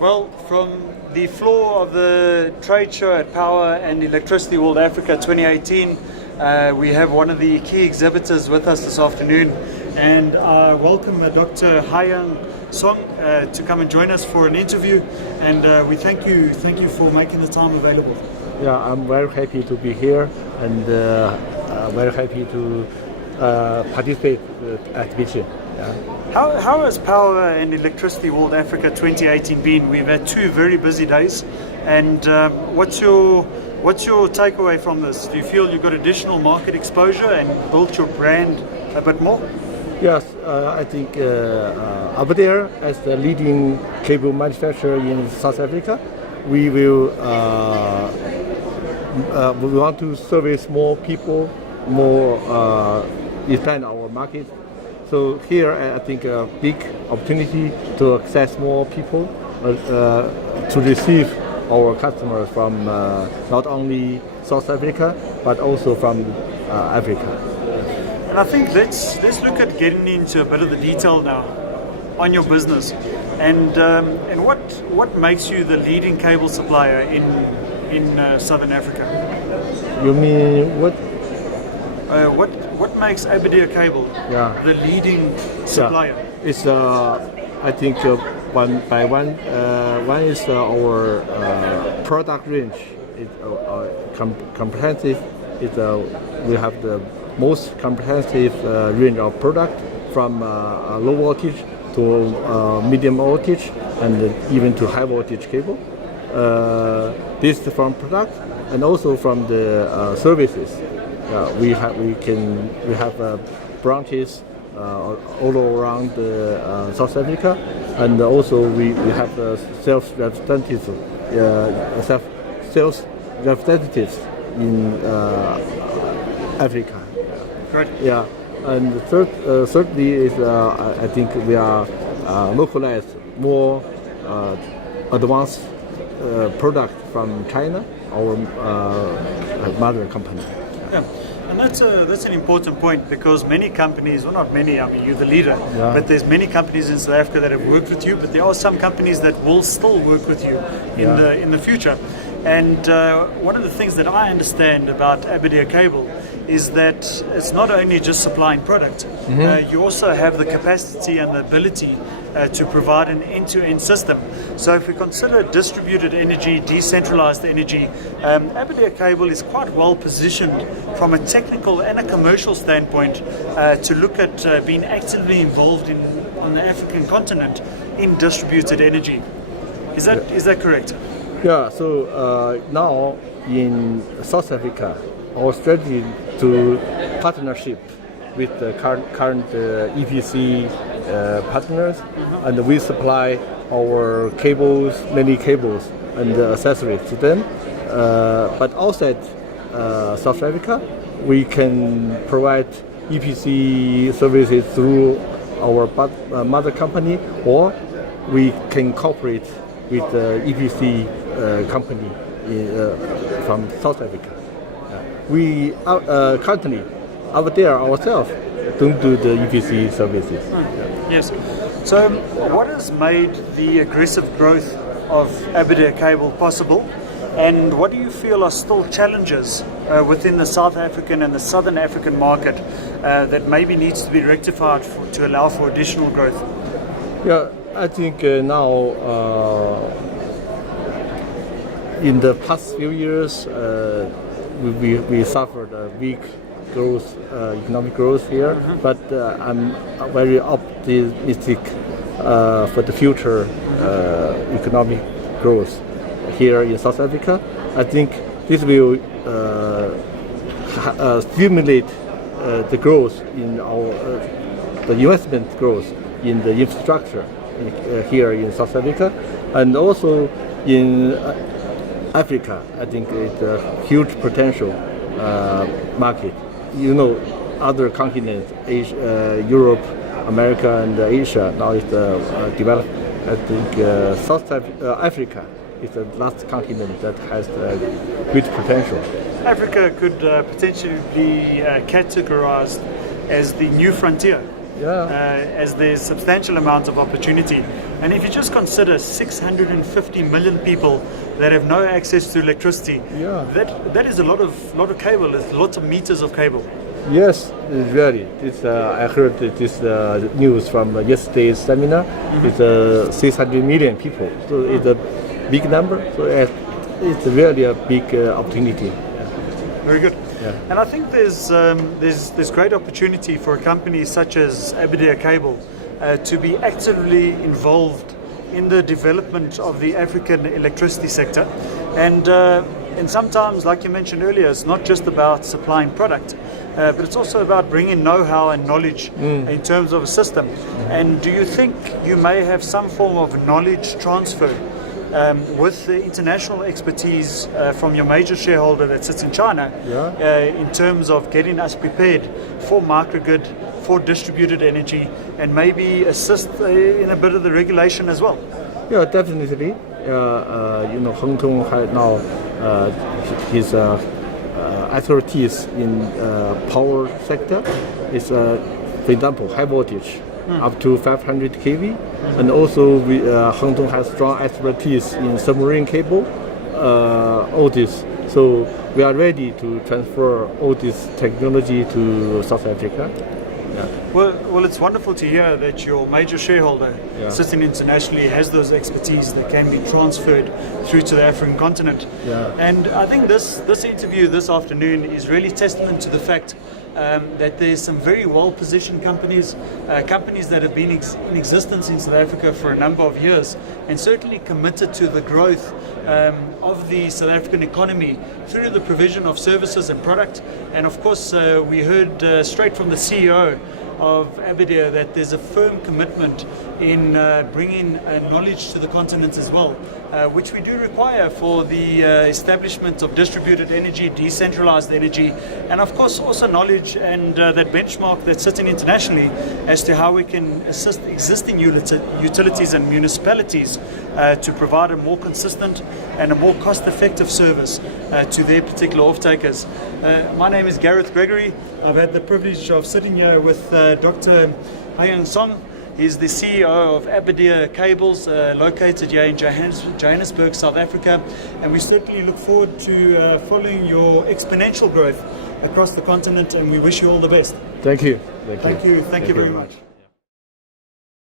Well, from the floor of the trade show at Power and Electricity World Africa 2018, we have one of the key exhibitors with us this afternoon, and I welcome Dr. Haiyan Song to come and join us for an interview, and we thank you for making the time available. Yeah, I'm very happy to be here and very happy to participate at Vision. Yeah. How has Power and Electricity World Africa 2018 been? We've had 2 very busy days, and what's your takeaway from this? Do you feel you've got additional market exposure and built your brand a bit more? Yes, I think over there, as the leading cable manufacturer in South Africa, we want to service more people, more expand our market. So here, I think a big opportunity to access more people, to receive our customers from not only South Africa but also from Africa. And I think let's look at getting into a bit of the detail now on your business, and what makes you the leading cable supplier in Southern Africa. You mean what? What makes Aberdeen Cable the leading supplier? Yeah. It's I think one is our product range. It's comprehensive. We have the most comprehensive range of product from low voltage to medium voltage and even to high voltage cable. This from product and also from the services. We have branches all around South Africa, and also we have sales representatives in Africa. Right. Yeah, and thirdly is I think we are localized more advanced product from China, our mother company. Yeah, and that's an important point, because many companies, well, not many, I mean you're the leader, but there's many companies in South Africa that have worked with you, but there are some companies that will still work with you in the future. And one of the things that I understand about Aberdeen Cable is that it's not only just supplying product, you also have the capacity and the ability to provide an end-to-end system. So if we consider distributed energy, decentralized energy, Aberdeen Cable is quite well positioned from a technical and a commercial standpoint to look at being actively involved on the African continent in distributed energy. Is that correct? Yeah, so now in South Africa, our strategy to partnership with the current EPC partners, and we supply our cables, many cables and accessories to them. But outside South Africa, we can provide EPC services through our mother company, or we can cooperate with the EPC company from South Africa. We currently over there ourselves don't do the EPC services. Yes. So what has made the aggressive growth of Aberdeen Cable possible, and what do you feel are still challenges within the South African and the Southern African market that maybe needs to be rectified to allow for additional growth? Yeah, I think now in the past few years we suffered a weak growth, economic growth here, but I'm very optimistic for the future economic growth here in South Africa. I think this will stimulate the growth in the investment growth in the infrastructure here in South Africa, and also in Africa. I think it's a huge potential market. You know, other continents, Asia, Europe, America, and Asia now is developed. I think South Africa is the last continent that has great potential. Africa could potentially be categorized as the new frontier, as there's substantial amounts of opportunity. And if you just consider 650 million people that have no access to electricity, that is a lot of cable. It's lots of meters of cable. Yes, it's really. I heard this news from yesterday's seminar. It's 600 million people, so it's a big number. So it's really a big opportunity. Very good. Yeah. And I think there's great opportunity for a company such as Aberdeen Cable to be actively involved in the development of the African electricity sector. And sometimes, like you mentioned earlier, it's not just about supplying product, but it's also about bringing know-how and knowledge in terms of a system. And do you think you may have some form of knowledge transfer with the international expertise from your major shareholder that sits in China in terms of getting us prepared for microgrid, for distributed energy, and maybe assist in a bit of the regulation as well? Yeah, definitely. Hong Kong has now his expertise in power sector. It's, for example, high voltage up to 500 kV, and also Hong Kong has strong expertise in submarine cable. All this, so we are ready to transfer all this technology to South Africa. Yeah. Well, it's wonderful to hear that your major shareholder, sitting internationally, has those expertise that can be transferred through to the African continent. Yeah. And I think this interview this afternoon is really testament to the fact that there's some very well-positioned companies that have been in existence in South Africa for a number of years, and certainly committed to the growth of the South African economy through the provision of services and product. And of course, we heard straight from the CEO of Aberdeen that there's a firm commitment in bringing knowledge to the continent as well, which we do require for the establishment of distributed energy, decentralized energy, and of course also knowledge and that benchmark that's sitting internationally as to how we can assist existing utilities and municipalities to provide a more consistent and a more cost-effective service to their particular off-takers. My name is Gareth Gregory. I've had the privilege of sitting here with Dr. Haiyan Song. He's the CEO of Aberdeen Cables, located here in Johannesburg, South Africa. And we certainly look forward to following your exponential growth across the continent, and we wish you all the best. Thank you. Thank you very much.